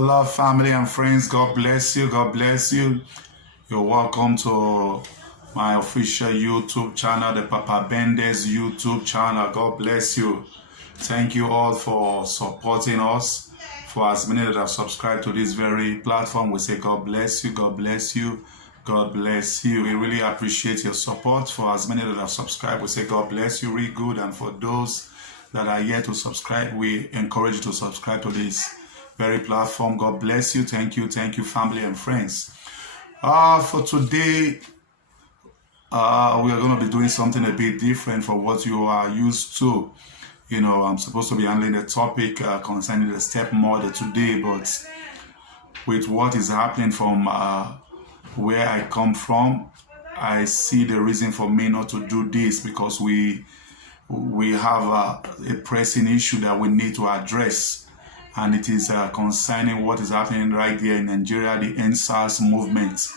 beloved family and friends. God bless you. God bless you. You're welcome to my official YouTube channel, the Papa Bendes YouTube channel. God bless you. Thank you all for supporting us. For as many that have subscribed to this very platform, we say God bless you. God bless you. God bless you. We really appreciate your support. For as many that have subscribed, we say God bless you. Really good. And for those that are yet to subscribe, we encourage you to subscribe to this very platform. God bless you. Thank you, family and friends. For today, we are going to be doing something a bit different from what you are used to. You know, I'm supposed to be handling a topic concerning the stepmother today, but with what is happening from where I come from, I see the reason for me not to do this, because we have a pressing issue that we need to address, and it is concerning what is happening right there in Nigeria, the ENDSARS movement.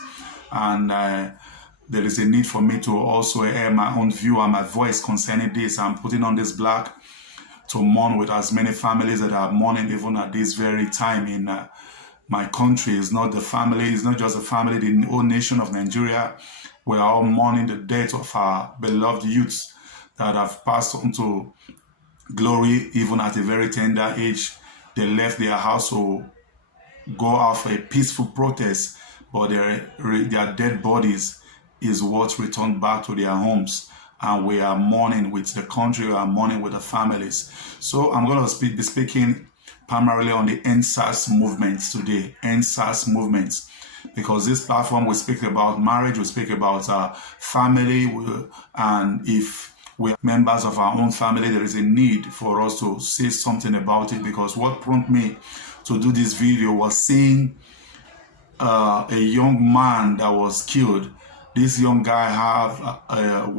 And there is a need for me to also air my own view and my voice concerning this. I'm putting on this black to mourn with as many families that are mourning even at this very time in my country. It's not the family, it's not just the family, the whole nation of Nigeria. We are all mourning the death of our beloved youths that have passed on to glory even at a very tender age. They left their house to go out for a peaceful protest, but their dead bodies is what returned back to their homes. And we are mourning with the country, we are mourning with the families. So I'm going to be speaking primarily on the ENDSARS movement today, ENDSARS movements, because this platform will speak about marriage, we speak about family, and if we're members of our own family, there is a need for us to say something about it, because what prompted me to do this video was seeing a young man that was killed. This young guy have a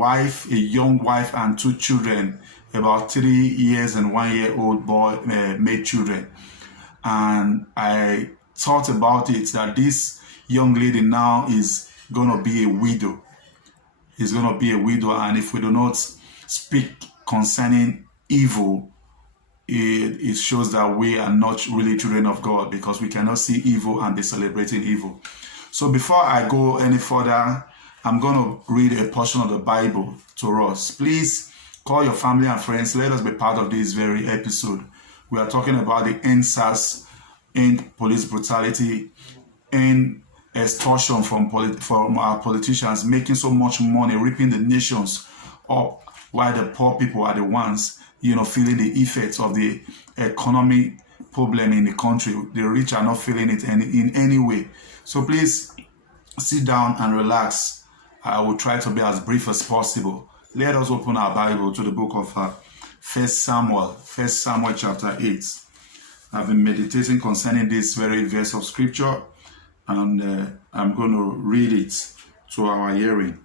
young wife and 2 children, about 3 years and 1-year-old boy, made children. And I thought about it, that this young lady now is going to be a widow. Is going to be a widow, and if we do not speak concerning evil, it shows that we are not really children of God, because we cannot see evil and be celebrating evil. So before I go any further, I'm going to read a portion of the Bible to us. Please call your family and friends. Let us be part of this very episode. We are talking about the ENDSARS, end police brutality, end extortion from our politicians, making so much money, ripping the nations up, while the poor people are the ones, feeling the effects of the economic problem in the country. The rich are not feeling it in any way. So please sit down and relax. I will try to be as brief as possible. Let us open our Bible to the book of 1 Samuel chapter 8. I've been meditating concerning this very verse of scripture, and I'm going to read it to our hearing.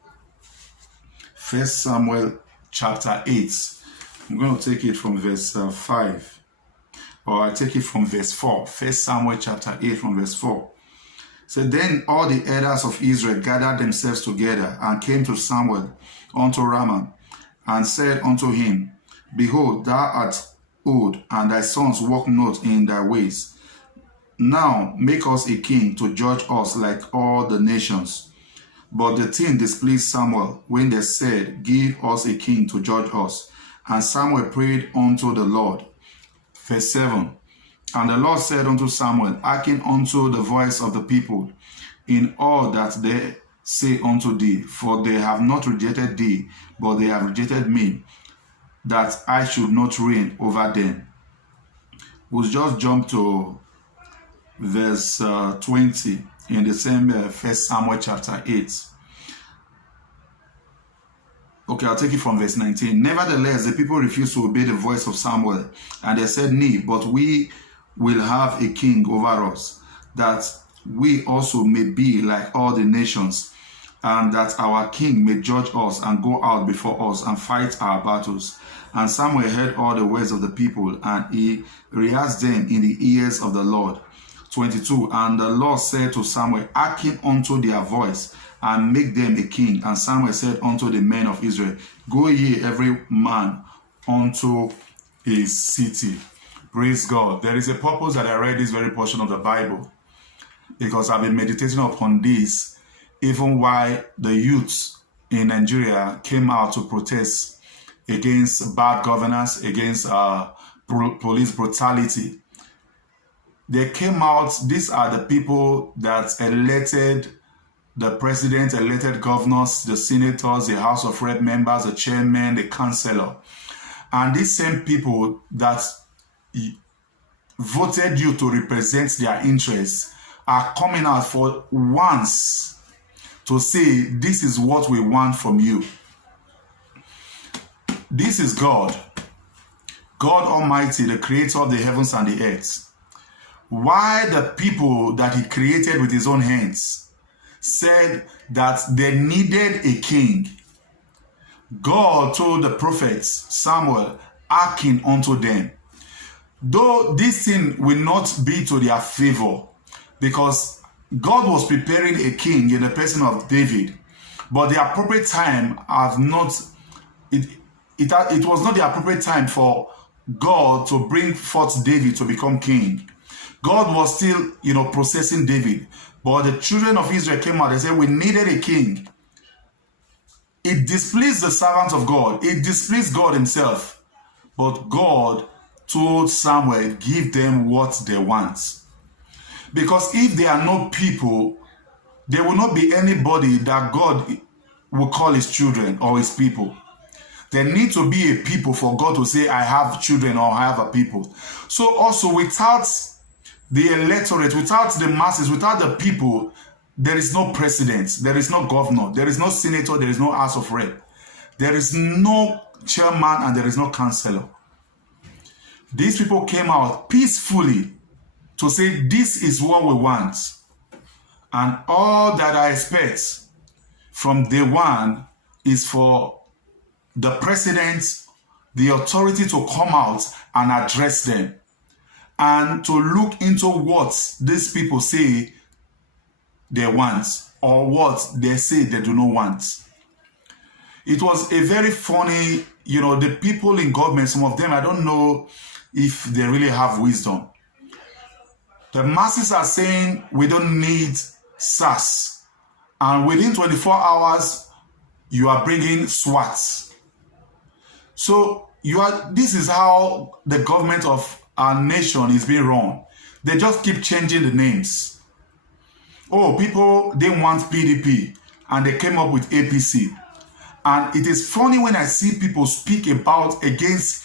1 Samuel chapter 8. I'm going to take it from verse 5. Or I take it from verse 4. 1 Samuel chapter 8 from verse 4. So then all the elders of Israel gathered themselves together and came to Samuel unto Ramah, and said unto him, Behold, thou art old, and thy sons walk not in thy ways. Now make us a king to judge us like all the nations. But the thing displeased Samuel when they said, Give us a king to judge us. And Samuel prayed unto the Lord. Verse 7. And the Lord said unto Samuel, Hearken unto the voice of the people in all that they say unto thee, for they have not rejected thee, but they have rejected me, that I should not reign over them. We'll just jump to verse 20 in the same 1 Samuel chapter 8. Okay, I'll take it from verse 19. Nevertheless, the people refused to obey the voice of Samuel, and they said, Nay, but we will have a king over us, that we also may be like all the nations, and that our king may judge us and go out before us and fight our battles. And Samuel heard all the words of the people, and he rehearsed them in the ears of the Lord. 22. And the Lord said to Samuel, Hearken unto their voice, and make them a king. And Samuel said unto the men of Israel, Go ye every man unto his city. Praise God. There is a purpose that I read this very portion of the Bible, because I've been meditating upon this even while the youths in Nigeria came out to protest against bad governance, against police brutality. They came out, these are the people that elected the president, elected governors, the senators, the House of Rep members, the chairman, the councillor. And these same people that voted you to represent their interests are coming out for once to say, this is what we want from you. This is God, God Almighty, the creator of the heavens and the earth. Why the people that he created with his own hands said that they needed a king, God told the prophets, Samuel, hearken unto them. Though this thing will not be to their favor, because God was preparing a king in the person of David, but the appropriate time has not, it was not the appropriate time for God to bring forth David to become king. God was still, processing David. But the children of Israel came out, they said, we needed a king. It displeased the servants of God. It displeased God himself. But God told Samuel, give them what they want. Because if there are no people, there will not be anybody that God will call his children or his people. There need to be a people for God to say, I have children or I have a people. So also without the electorate, without the masses, without the people, there is no president, there is no governor, there is no senator, there is no House of Rep. There is no chairman and there is no councillor. These people came out peacefully to say, this is what we want. And all that I expect from day one is for the president, the authority to come out and address them and to look into what these people say they want or what they say they do not want. It was a very funny, the people in government, some of them, I don't know if they really have wisdom. The masses are saying we don't need SARS. And within 24 hours, you are bringing SWAT. So this is how the government of our nation is being run. They just keep changing the names. Oh, people didn't want PDP and they came up with APC. And it is funny when I see people speak against,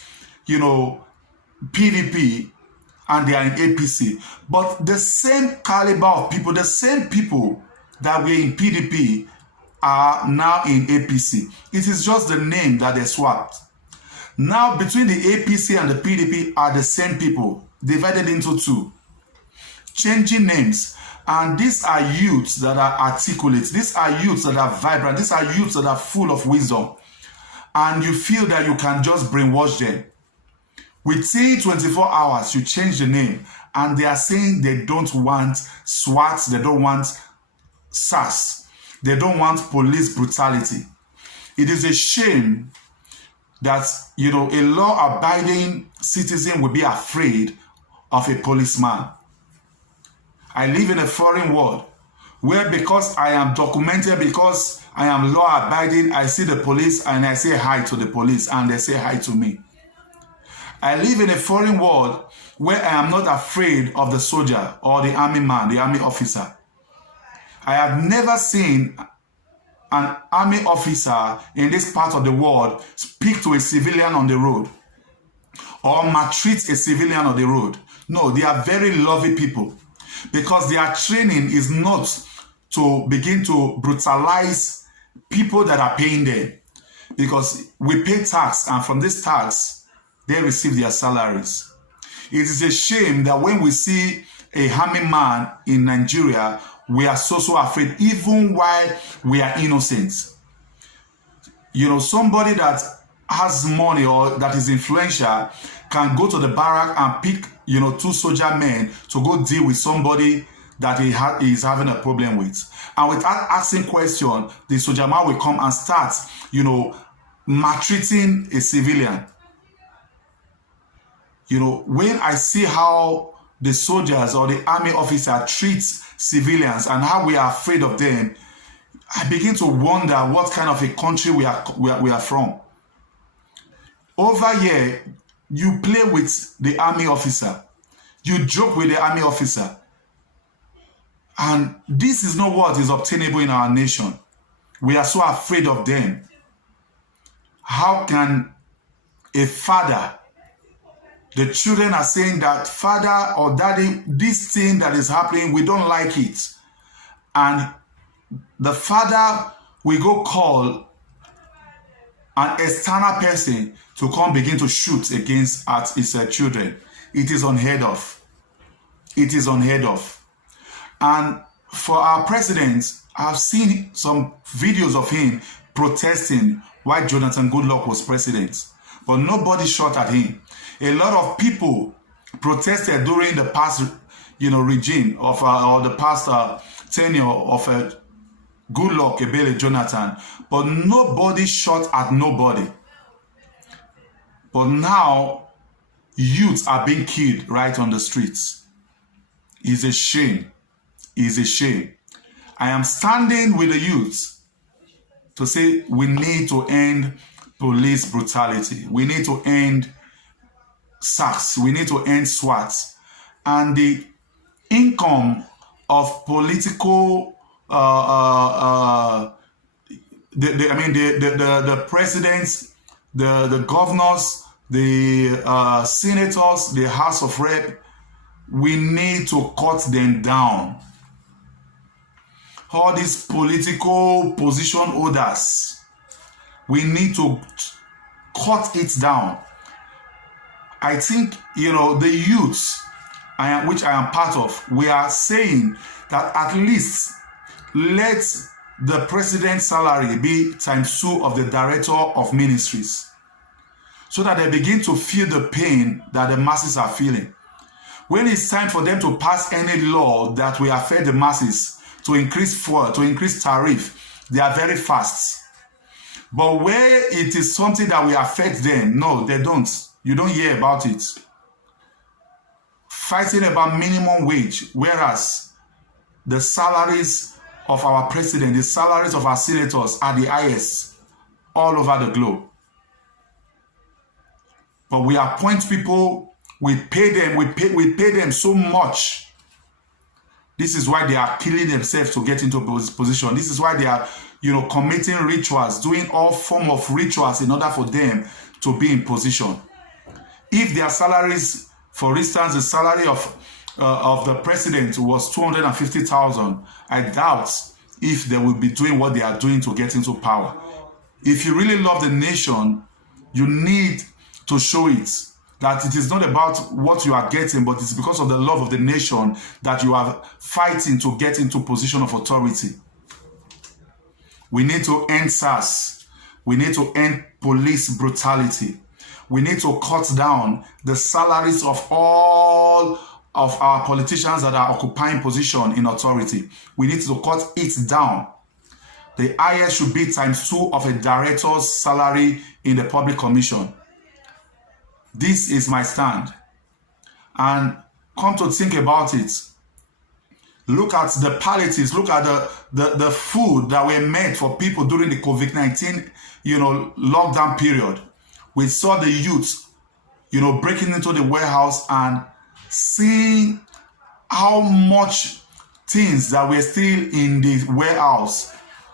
PDP and they are in APC. But the same caliber of people, the same people that were in PDP are now in APC. It is just the name that they swapped. Now, between the APC and the PDP are the same people, divided into two, changing names. And these are youths that are articulate. These are youths that are vibrant. These are youths that are full of wisdom. And you feel that you can just brainwash them. Within 24 hours, you change the name. And they are saying they don't want SWAT. They don't want SARS. They don't want police brutality. It is a shame that, a law-abiding citizen will be afraid of a policeman. I live in a foreign world where because I am documented, because I am law-abiding, I see the police and I say hi to the police and they say hi to me. I live in a foreign world where I am not afraid of the soldier or the army man, the army officer. I have never seen an army officer in this part of the world speak to a civilian on the road or maltreat a civilian on the road. No, they are very loving people because their training is not to begin to brutalize people that are paying them, because we pay tax and from this tax they receive their salaries. It is a shame that when we see a army man in Nigeria, we are so afraid, even while we are innocent. Somebody that has money or that is influential can go to the barrack and pick, 2 soldier men to go deal with somebody that he is having a problem with. And without asking question, the soldier man will come and start, maltreating a civilian. You know, when I see how the soldiers or the army officer treats civilians and how we are afraid of them, I begin to wonder what kind of a country we are from. Over here, you play with the army officer. You joke with the army officer. And this is not what is obtainable in our nation. We are so afraid of them. How can a father, the children are saying that, father or daddy, this thing that is happening, we don't like it. And the father will go call an external person to come begin to shoot against at his children. It is unheard of. It is unheard of. And for our president, I've seen some videos of him protesting while Jonathan Goodluck was president, but nobody shot at him. A lot of people protested during the past, regime of or the past tenure of Goodluck, Ebele, Jonathan, but nobody shot at nobody. But now, youths are being killed right on the streets. It's a shame. It's a shame. I am standing with the youths to say we need to end police brutality. We need to end sars. We need to end SWAT. And the income of political, the presidents, the governors, the senators, the House of Rep, we need to cut them down. All these political position holders, we need to cut it down. I think, the youths, which I am part of, we are saying that at least let the president's salary be ×2 of the director of ministries, so that they begin to feel the pain that the masses are feeling. When it's time for them to pass any law that will affect the masses, to increase fuel, to increase tariff, they are very fast. But where it is something that will affect them, no, they don't. You don't hear about it. Fighting about minimum wage, whereas the salaries of our president, the salaries of our senators are the highest all over the globe. But we appoint people, we pay them, we pay them so much. This is why they are killing themselves to get into position. This is why they are, committing rituals, doing all form of rituals in order for them to be in position. If their salaries, for instance, the salary of the president was 250,000, I doubt if they will be doing what they are doing to get into power. If you really love the nation, you need to show it. That it is not about what you are getting, but it's because of the love of the nation that you are fighting to get into position of authority. We need to end SARS. We need to end police brutality. We need to cut down the salaries of all of our politicians that are occupying position in authority. We need to cut it down. The highest should be ×2 of a director's salary in the public commission. This is my stand. And come to think about it. Look at the palliatives. Look at the food that were made for people during the COVID-19, lockdown period. We saw the youth, breaking into the warehouse and seeing how much things that were still in the warehouse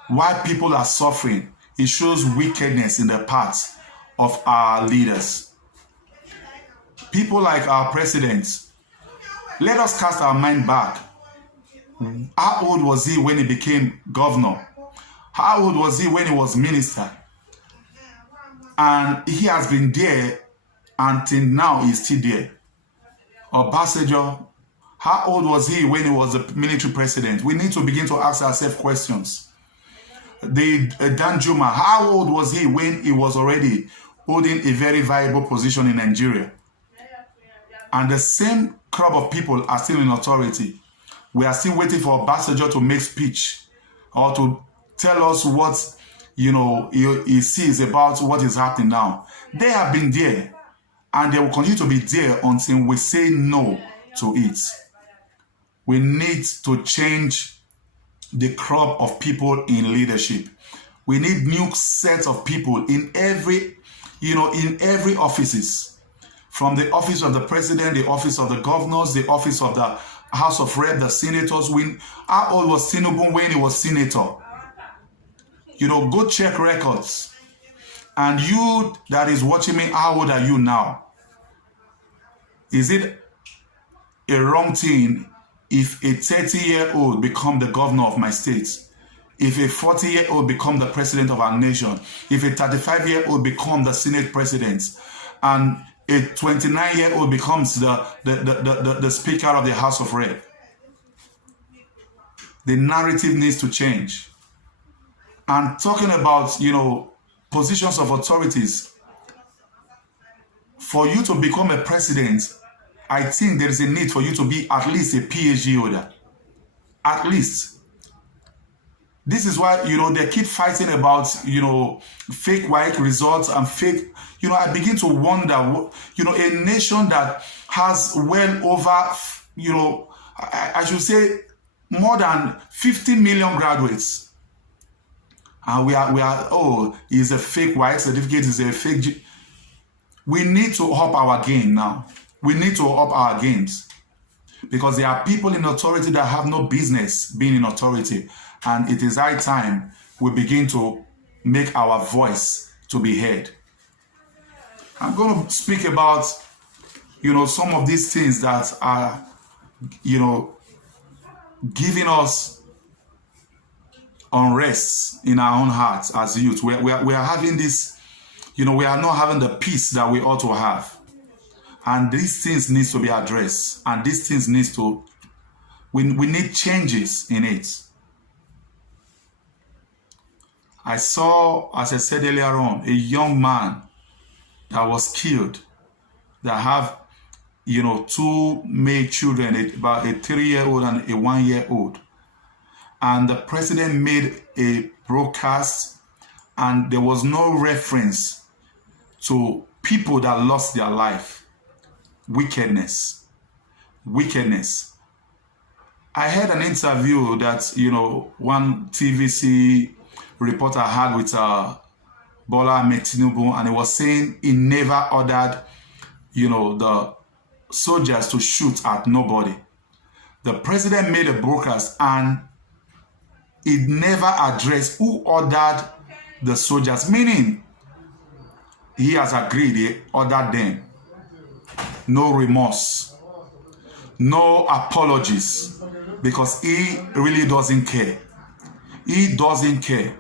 while people are suffering. It shows wickedness in the parts of our leaders. People like our presidents, let us cast our mind back. How old was he when he became governor? How old was he when he was minister? And he has been there until now, he's still there. Obasanjo, how old was he when he was the military president? We need to begin to ask ourselves questions. Danjuma, how old was he when he was already holding a very viable position in Nigeria? And the same crop of people are still in authority. We are still waiting for Obasanjo to make speech or to tell us what he sees about what is happening now. They have been there. And they will continue to be there until we say no to it. We need to change the crop of people in leadership. We need new sets of people in every offices. From the office of the president, the office of the governors, the office of the House of Rep, the senators. How old was Tinubu when he was senator? Go check records. And you that is watching me, how old are you now? Is it a wrong thing if a 30-year-old become the governor of my state? If a 40-year-old become the president of our nation? If a 35-year-old become the Senate president? And a 29-year-old becomes the Speaker of the House of Rep? The narrative needs to change. And talking about, positions of authorities, for you to become a president, I think there is a need for you to be at least a PhD holder. At least. This is why, they keep fighting about, fake white results and fake, I begin to wonder, a nation that has well over, I should say more than 50 million graduates. And we are, is a fake white certificate, is a fake. We need to up our game now. We need to up our games. Because there are people in authority that have no business being in authority. And it is high time we begin to make our voice to be heard. I'm going to speak about, some of these things that are, giving us unrest in our own hearts as youth. We are having this, we are not having the peace that we ought to have. And these things need to be addressed. And these things we need changes in it. I saw, as I said earlier on, a young man that was killed, that have, 2 male children, about a 3-year-old and a 1-year-old. And the president made a broadcast, and there was no reference to people that lost their life. Wickedness. I heard an interview that, one TVC reporter had with Bola Ahmed Tinubu, and he was saying he never ordered, the soldiers to shoot at nobody. The president made a broadcast, and it never addressed who ordered the soldiers, meaning he has agreed, he ordered them. No remorse, no apologies, because he really doesn't care. He doesn't care.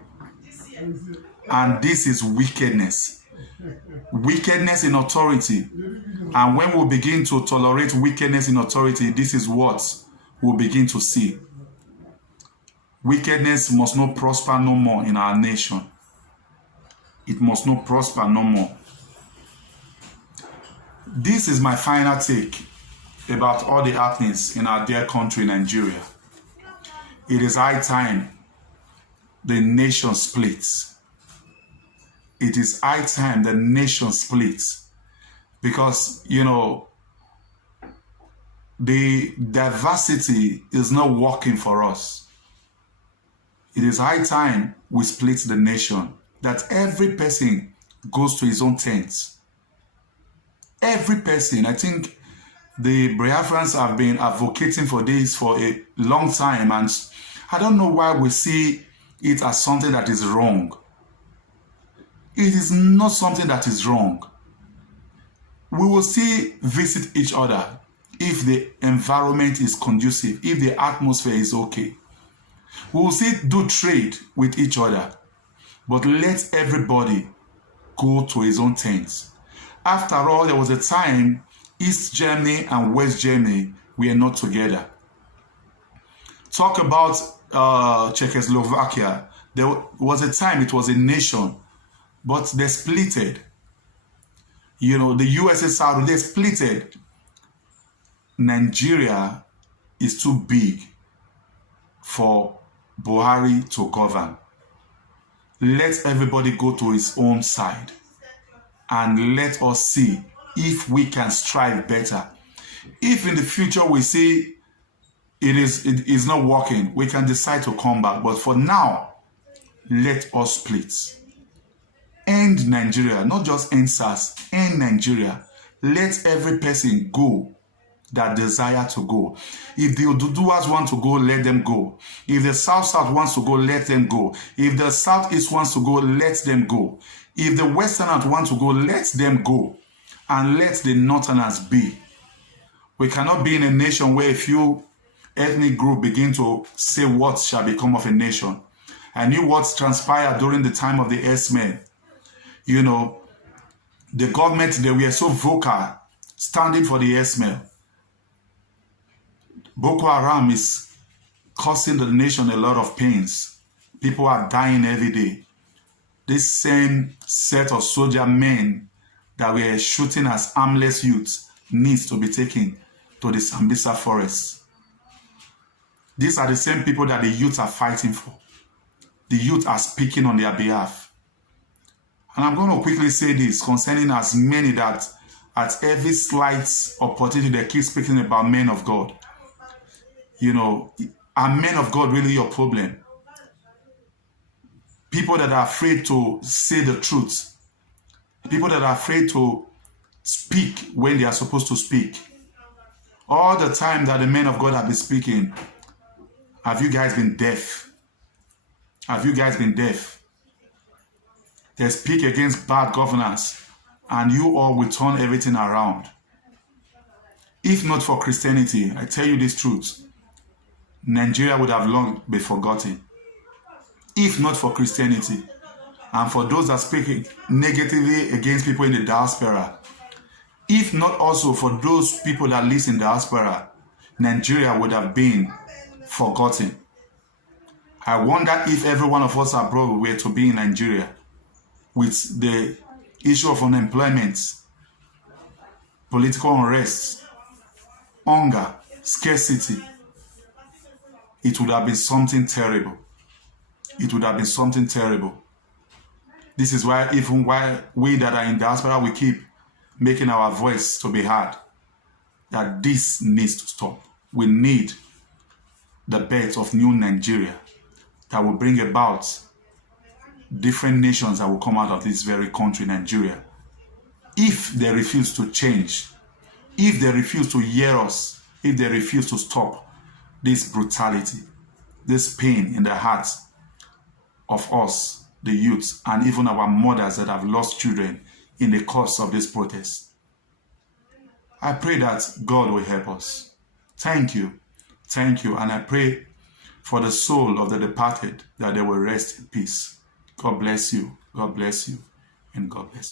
And this is wickedness. Wickedness in authority. And when we begin to tolerate wickedness in authority, this is what we'll begin to see. Wickedness must not prosper no more in our nation. It must not prosper no more. This is my final take about all the happenings in our dear country, Nigeria. It is high time the nation splits. It is high time the nation splits. Because, the diversity is not working for us. It is high time we split the nation. That every person goes to his own tent. Every person. I think the Biafrans have been advocating for this for a long time. And I don't know why we see it as something that is wrong. It is not something that is wrong. We will still visit each other if the environment is conducive, if the atmosphere is okay. We will still do trade with each other. But let everybody go to his own tent. After all, there was a time East Germany and West Germany were not together. Talk about Czechoslovakia. There was a time it was a nation, but they splitted. The USSR, they splitted. Nigeria is too big for Buhari to govern. Let everybody go to his own side, and let us see if we can strive better. If in the future we see it is not working, we can decide to come back. But for now, let us split. End Nigeria, not just end SARS, end Nigeria. Let every person go that desire to go. If the Oduduwas want to go, let them go. If the South wants to go, let them go. If the Southeast wants to go, let them go. If the Westerners want to go, let them go. And let the Northerners be. We cannot be in a nation where a few ethnic groups begin to say what shall become of a nation. I knew what transpired during the time of the S-men. You know, the government, they were so vocal, standing for the S-men. Boko Haram is causing the nation a lot of pains. People are dying every day. This same set of soldier men that were shooting as armless youths needs to be taken to the Sambisa forest. These are the same people that the youth are fighting for. The youth are speaking on their behalf. And I'm going to quickly say this concerning as many that at every slight opportunity they keep speaking about men of God. You know, are men of God really your problem? People that are afraid to say the truth. People that are afraid to speak when they are supposed to speak. All the time that the men of God have been speaking, have you guys been deaf? Have you guys been deaf? They speak against bad governance, and you all will turn everything around. If not for Christianity, I tell you this truth, Nigeria would have long been forgotten. If not for Christianity, and for those that speak negatively against people in the diaspora, if not also for those people that live in diaspora, Nigeria would have been forgotten. I wonder if every one of us abroad were to be in Nigeria with the issue of unemployment, political unrest, hunger, scarcity, it would have been something terrible. It would have been something terrible. This is why even while we that are in diaspora, we keep making our voice to be heard, that this needs to stop. We need the birth of new Nigeria that will bring about different nations that will come out of this very country, Nigeria. If they refuse to change, if they refuse to hear us, if they refuse to stop this brutality, this pain in the hearts of us, the youths, and even our mothers that have lost children in the course of this protest. I pray that God will help us. Thank you. Thank you. And I pray for the soul of the departed that they will rest in peace. God bless you. God bless you. And God bless you.